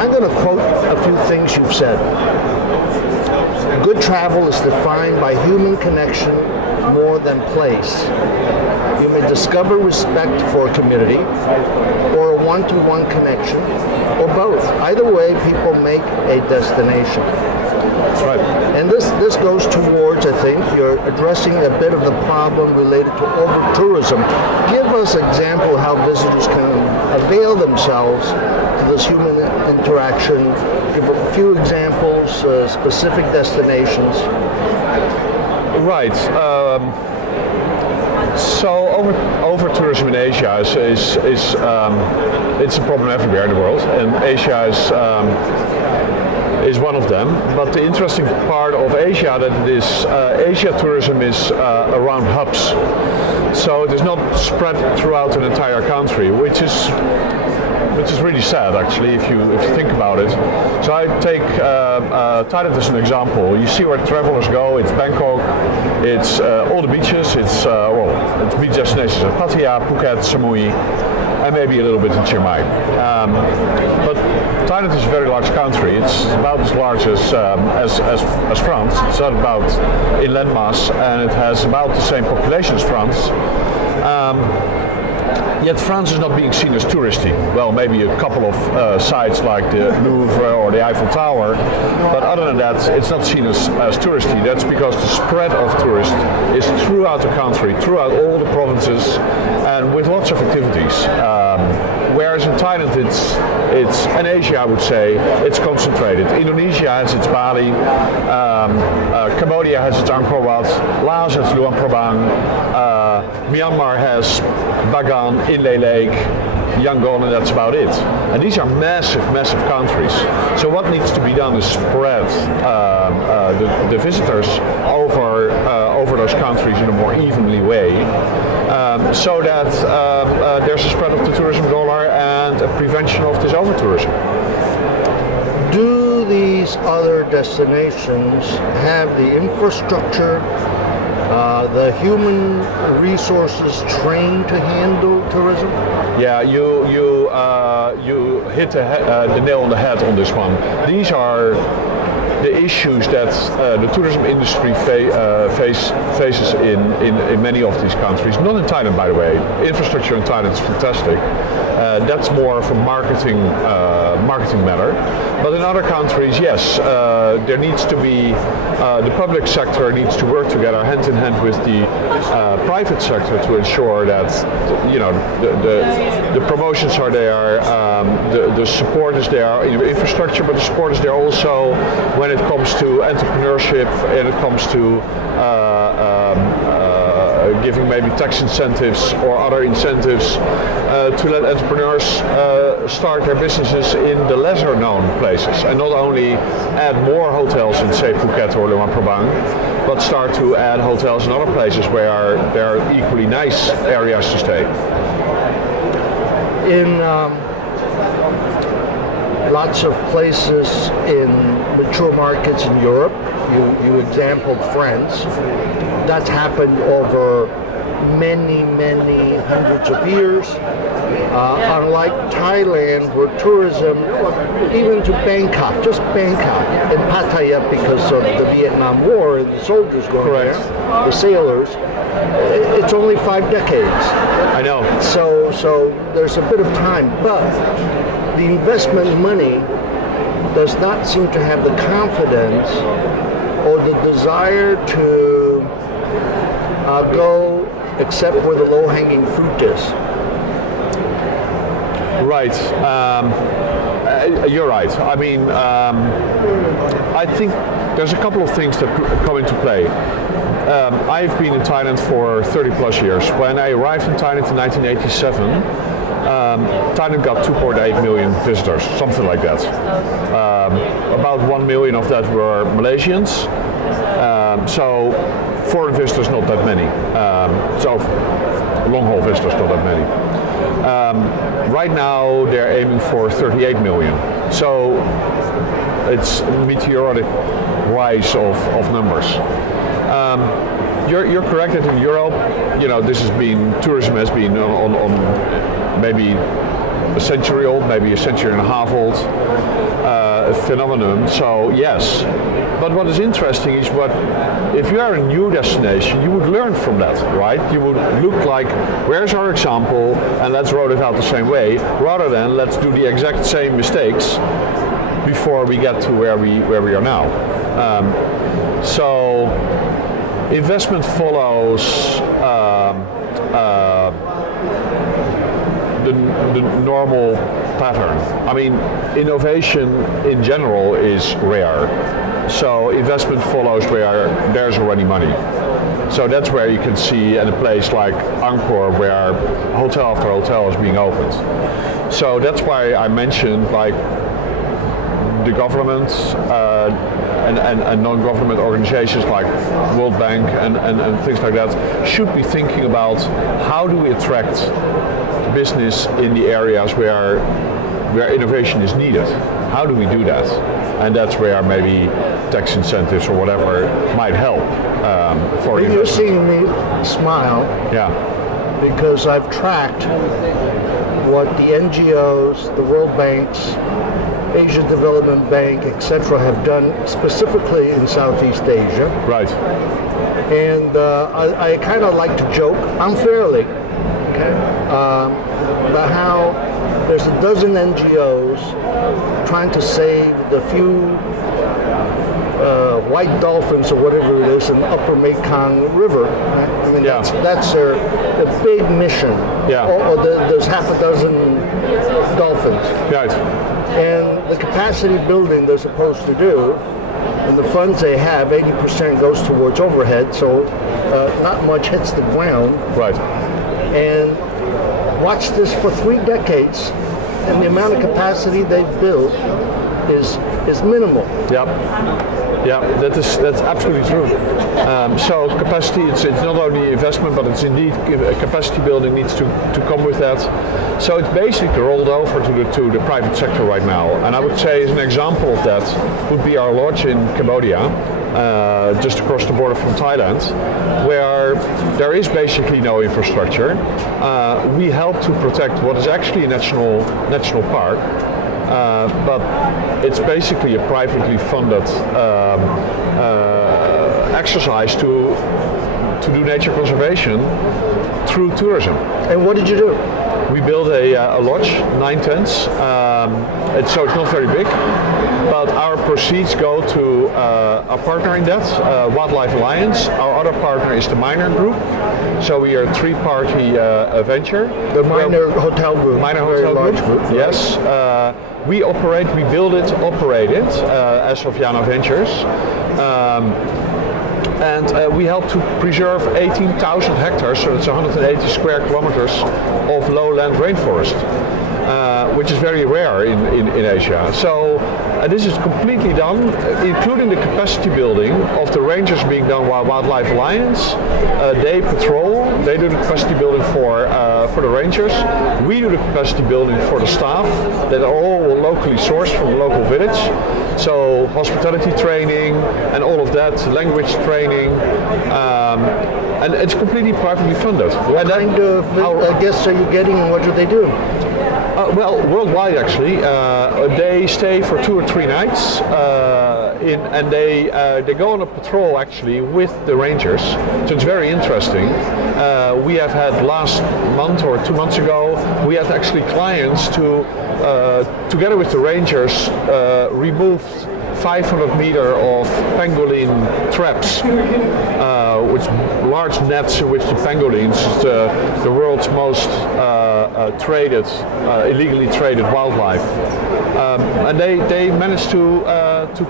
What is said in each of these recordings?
I'm going to quote a few things you've said. Good travel is defined by human connection more than place. You may discover respect for a community or a one-to-one connection, or both. Either way, people make a destination. That's right. And this goes towards, I think, you're addressing a bit of the problem related to over-tourism. Give us an example of how visitors can avail themselves to this human interaction. Give a few examples, specific destinations. Right. So over-tourism in Asia is it's a problem everywhere in the world, and Asia is one of them. But the interesting part of Asia that it is Asia tourism is around hubs, so it is not spread throughout an entire country, which is really sad actually if you think about it. So I take Thailand as an example. You see where travelers go. It's Bangkok, it's all the beaches, it's beach destinations at Pattaya, Phuket, Samui, and maybe a little bit in Chiang Mai. But Thailand is a very large country. It's about as large as France. It's not about in landmass, and it has about the same population as France. Yet France is not being seen as touristy. Well, maybe a couple of sites like the Louvre or the Eiffel Tower, but other than that, it's not seen as touristy. That's because the spread of tourists is throughout the country, throughout all the provinces, and with lots of activities. Whereas in Thailand, it's in Asia, I would say, it's concentrated. Indonesia has its Bali, Cambodia has its Angkor Wat, Laos has Luang Prabang, Myanmar has Bagan, Inle Lake, Yangon, and that's about it. And these are massive, massive countries. So what needs to be done is spread the visitors over those countries in a more evenly way, so that there's a spread of the tourism dollar and a prevention of this over-tourism. Do these other destinations have the infrastructure, the human resources trained to handle tourism? Yeah, you hit the nail on the head on this one. These are the issues that the tourism industry faces in many of these countries. Not in Thailand, by the way. Infrastructure in Thailand is fantastic. That's more of a marketing matter. But in other countries, yes, there needs to be the public sector needs to work together hand in hand with the private sector to ensure that the promotions are there, the support is there in infrastructure, but the support is there also when it comes to entrepreneurship and it comes to giving maybe tax incentives or other incentives to let entrepreneurs start their businesses in the lesser known places, and not only add more hotels in, say, Phuket or Luang Prabang, but start to add hotels in other places where there are equally nice areas to stay. In lots of places in mature markets in Europe, you exampled France. That's happened over many hundreds of years. Unlike Thailand, where tourism, even to Bangkok, just Bangkok, and Pattaya because of the Vietnam War, the soldiers going there, the sailors, it's only 5 decades. I know. So there's a bit of time, but the investment money does not seem to have the confidence or the desire to go except where the low-hanging fruit is. Right. You're right. I mean, I think there's a couple of things that come into play. I've been in Thailand for 30 plus years. When I arrived in Thailand in 1987, Thailand got 2.8 million visitors, something like that. About 1 million of that were Malaysians. So foreign visitors, not that many. So long-haul visitors, not that many. Right now, they're aiming for 38 million. So it's a meteoric rise of numbers. You're correct that in Europe, tourism has been on maybe a century old, maybe a century and a half old. phenomenon. So yes, but what is interesting is if you are a new destination, you would learn from that, right? You would look like, where's our example, and let's roll it out the same way, rather than let's do the exact same mistakes before we get to where we are now. So investment follows the normal pattern. I mean, innovation in general is rare. So investment follows where there's already money. So that's where you can see in a place like Angkor where hotel after hotel is being opened. So that's why I mentioned like the government and non-government organizations like World Bank and things like that should be thinking about how do we attract business in the areas where innovation is needed. How do we do that? And that's where maybe tax incentives or whatever might help for You're seeing me smile. Yeah. Because I've tracked what the NGOs, the World Banks, Asia Development Bank, etc. have done specifically in Southeast Asia. Right. And I kind of like to joke, unfairly, about how there's a dozen NGOs trying to save the few white dolphins or whatever it is in the Upper Mekong River. Right? I mean, that's their big mission. Yeah. Or there's half a dozen dolphins. Right. And the capacity building they're supposed to do, and the funds they have, 80% goes towards overhead, so not much hits the ground. Right. And watch this for 3 decades, and the amount of capacity they've built is minimal. Yeah, that's absolutely true. So capacity, it's not only investment, but it's indeed capacity building needs to come with that. So it's basically rolled over to the private sector right now. And I would say as an example of that would be our lodge in Cambodia, just across the border from Thailand, where there is basically no infrastructure. We help to protect what is actually a national park. But it's basically a privately funded exercise to do nature conservation through tourism. And what did you do? We built a lodge, 9 tents. So it's not very big, but our proceeds go to our partner in that, Wildlife Alliance. Our other partner is the Niemeijer Group. So we are a 3-party venture. The Niemeijer Hotel Group. Niemeijer Hotel Group. Yes. We build it, operate it as of YAANA Ventures. And we help to preserve 18,000 hectares, so it's 180 square kilometers of lowland rainforest, which is very rare in Asia. So this is completely done, including the capacity building of the rangers being done by Wildlife Alliance. They patrol, they do the capacity building for the rangers. We do the capacity building for the staff that are all locally sourced from the local village. So hospitality training and all of that, language training, and it's completely privately funded. What kind of guests are you getting, and what do they do? Well, worldwide actually. They stay for 2 or 3 nights, and they go on a patrol actually with the rangers. So it's very interesting. We have had last month or 2 months ago, we had actually clients to, together with the rangers, removed 500 meter of pangolin traps, which large nets in which the pangolins, the world's most traded, illegally traded wildlife, and they managed to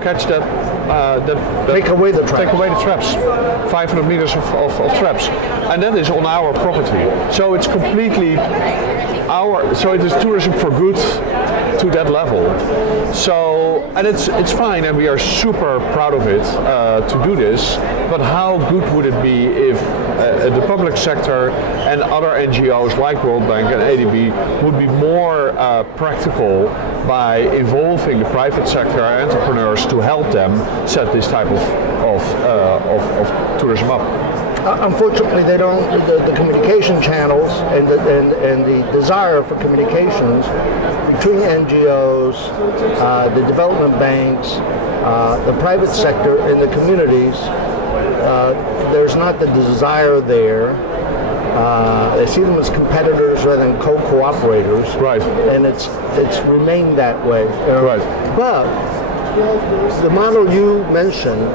catch that. Take away the traps. 500 meters of traps, and that is on our property. So it's completely so it is tourism for good to that level. So, and it's fine, and we are super proud of it to do this. But how good would it be if the public sector and other NGOs like World Bank and ADB would be more practical by involving the private sector entrepreneurs to help them set this type of tourism up? Unfortunately, they don't. The communication channels and the desire for communications between NGOs, the development banks, the private sector, and the communities. There's not the desire there. They see them as competitors rather than co-cooperators. Right. And it's remained that way. Right. But the model you mentioned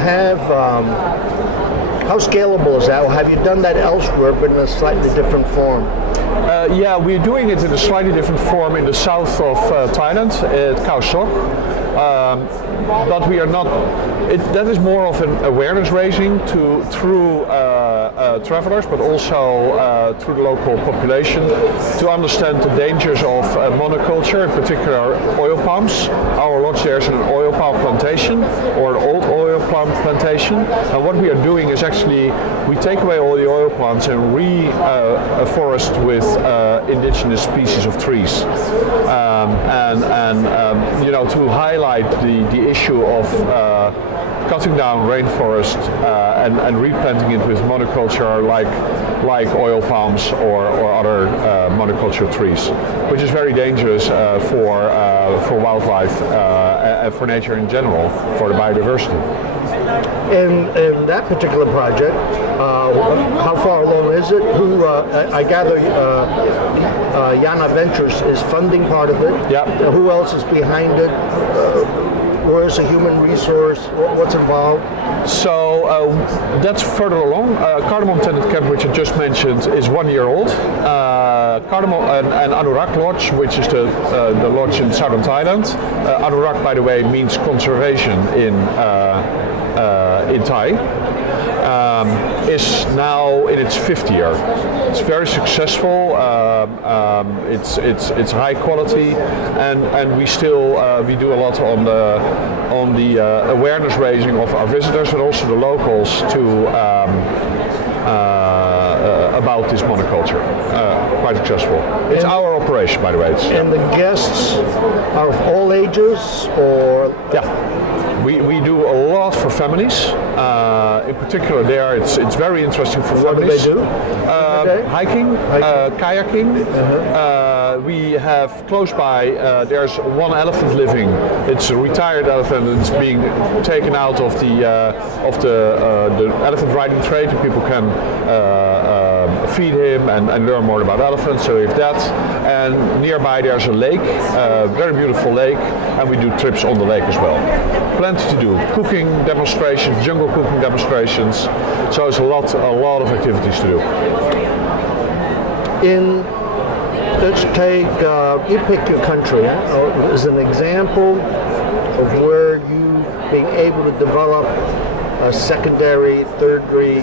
have. How scalable is that? Or have you done that elsewhere, but in a slightly different form? Yeah, we're doing it in a slightly different form in the south of Thailand, at Khao Sok. But we are not. That is more of an awareness raising through travelers, but also through the local population, to understand the dangers of monoculture, in particular oil palms. Our lodge there is an oil palm plantation, or an old oil palm plantation, and what we are doing is actually we take away all the oil plants and reforest with indigenous species of trees, to highlight the issue of cutting down rainforest and replanting it with monoculture like oil palms or other monoculture trees, which is very dangerous for wildlife and for nature in general, for the biodiversity. In that particular project, how far along is it? I gather YAANA Ventures is funding part of it. Yeah. Who else is behind it? Where's the human resource? What's involved? So that's further along. Cardamom Tented Camp, which I just mentioned, is 1 year old. Cardamom and Anurak Lodge, which is the lodge in southern Thailand. Anurak, by the way, means conservation in Thai. Is now in its 5th year. It's very successful. It's high quality, and we still we do a lot on the awareness raising of our visitors, but also the locals to about this monoculture. Quite successful. It's our operation, by the way. And the guests are of all ages, or yeah. We do a lot for families. In particular, there it's very interesting for families. What do they do? Hiking, kayaking. We have close by. There's one elephant living. It's a retired elephant. It's being taken out of the elephant riding trade. People can feed him and learn more about elephants. So if that, and nearby there's a lake, very beautiful lake, and we do trips on the lake as well. Plenty to do. Cooking demonstrations, jungle cooking demonstrations. So it's a lot of activities to do. Let's take, you pick your country as an example of where you being able to develop a secondary, tertiary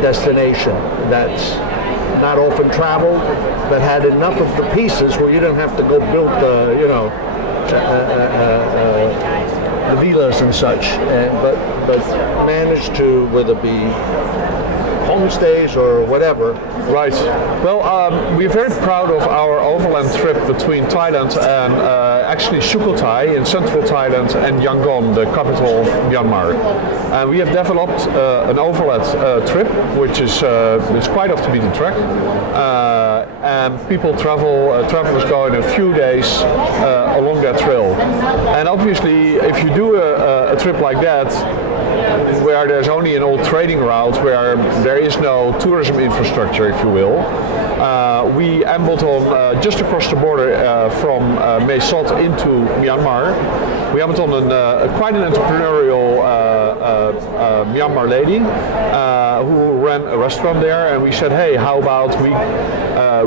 destination that's not often traveled, but had enough of the pieces where you don't have to go build the villas and such, but managed to, whether it be homestays or whatever. Right. Well, we're very proud of our overland trip between Thailand and actually Sukhothai in central Thailand and Yangon, the capital of Myanmar. And we have developed an overland trip, which is quite off the beaten track. And travelers go in a few days along that trail. And obviously, if you do a trip like that, where there's only an old trading route, where there is no tourism infrastructure, if you will, we ambled on just across the border from Mae Sot into Myanmar. We ambled on quite an entrepreneurial Myanmar lady who ran a restaurant there, and we said, hey, how about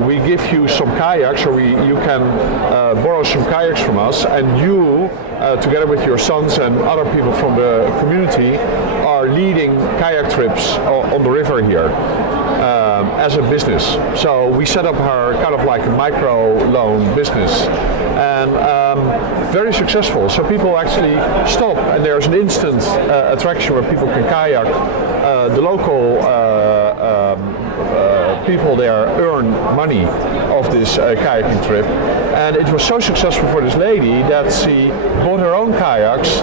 we give you some kayaks, or you can borrow some kayaks from us, and you, together with your sons and other people from the community, are leading kayak trips on the river here as a business. So we set up our kind of like a micro loan business, and very successful. So people actually stop, and there's an instant attraction where people can kayak. The local people there earn money of this kayaking trip, and it was so successful for this lady that she bought her own kayaks.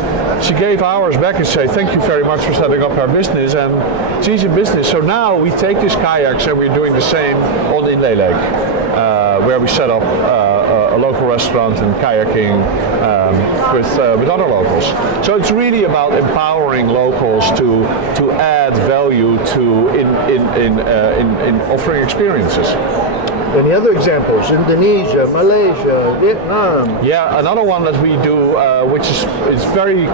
she gave ours back and said, thank you very much for setting up our business, and it's easy business. So now we take these kayaks and we're doing the same on Inlay Lake, where we set up a local restaurant and kayaking with other locals. So it's really about empowering locals to add value to in offering experiences. Any other examples? Indonesia, Malaysia, Vietnam. Yeah, another one that we do, which is very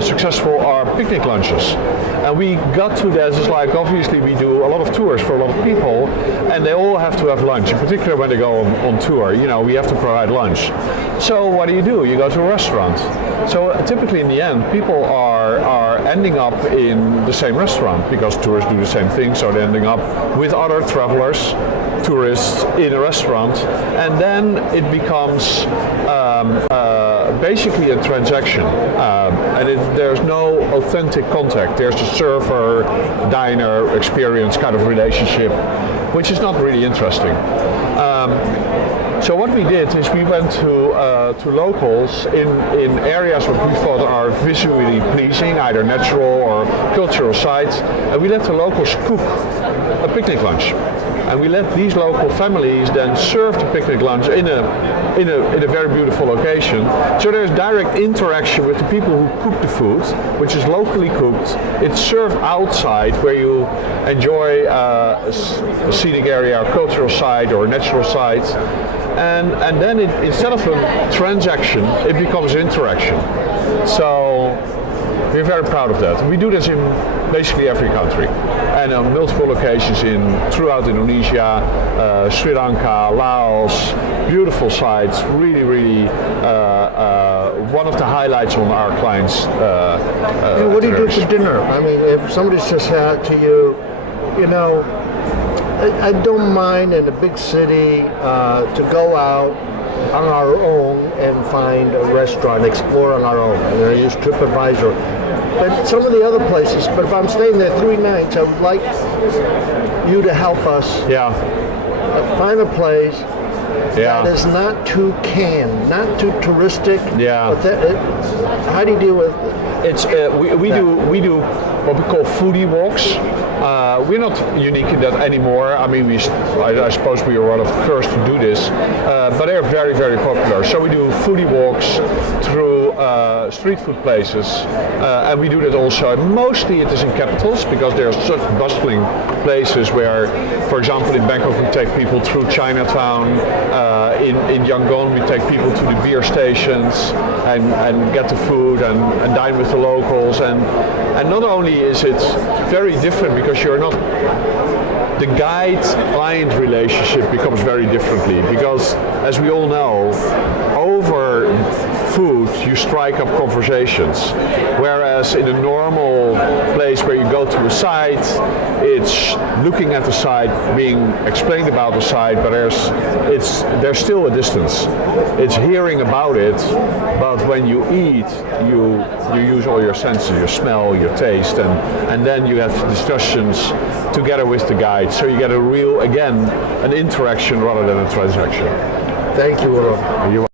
successful, are picnic lunches. And we got to that, it's like obviously we do a lot of tours for a lot of people, and they all have to have lunch, in particular when they go on tour. You know, we have to provide lunch. So what do? You go to a restaurant. So typically in the end, people are ending up in the same restaurant because tourists do the same thing, so they're ending up with other travelers, tourists in a restaurant, and then it becomes basically a transaction, and there's no authentic contact. There's a server-diner experience kind of relationship, which is not really interesting. So what we did is we went to locals in areas that we thought are visually pleasing, either natural or cultural sites, and we let the locals cook a picnic lunch. And we let these local families then serve the picnic lunch in a very beautiful location. So there's direct interaction with the people who cook the food, which is locally cooked. It's served outside where you enjoy a scenic area, a cultural site or a natural site. And then instead of a transaction, it becomes interaction. So we're very proud of that. We do this in basically every country, and on multiple locations throughout Indonesia, Sri Lanka, Laos. Beautiful sites. Really, really one of the highlights on our clients. What do you do for dinner? I mean, if somebody says to you, you know, I don't mind in a big city to go out on our own and find a restaurant, explore on our own. And I use TripAdvisor. But some of the other places, but if I'm staying there 3 nights, I would like you to help us find a place that is not too canned, not too touristic. Yeah. How do you deal with it's we do what we call foodie walks. We're not unique in that anymore. I mean, I suppose we were one of the first to do this, but they're very, very popular. So we do foodie walks through street food places, and we do that also. Mostly it is in capitals because there are such bustling places where, for example, in Bangkok we take people through Chinatown. In Yangon we take people to the beer stations and get the food and dine with the locals. And not only is it very different because you're not, the guide-client relationship becomes very differently because, as we all know, over food you strike up conversations, whereas in a normal place where you go to a site, it's looking at the site, being explained about the site, but there's still a distance. It's hearing about it, but when you eat, you use all your senses, your smell, your taste, and then you have discussions together with the guide. So you get a real, again, an interaction rather than a transaction. Thank you, Willem.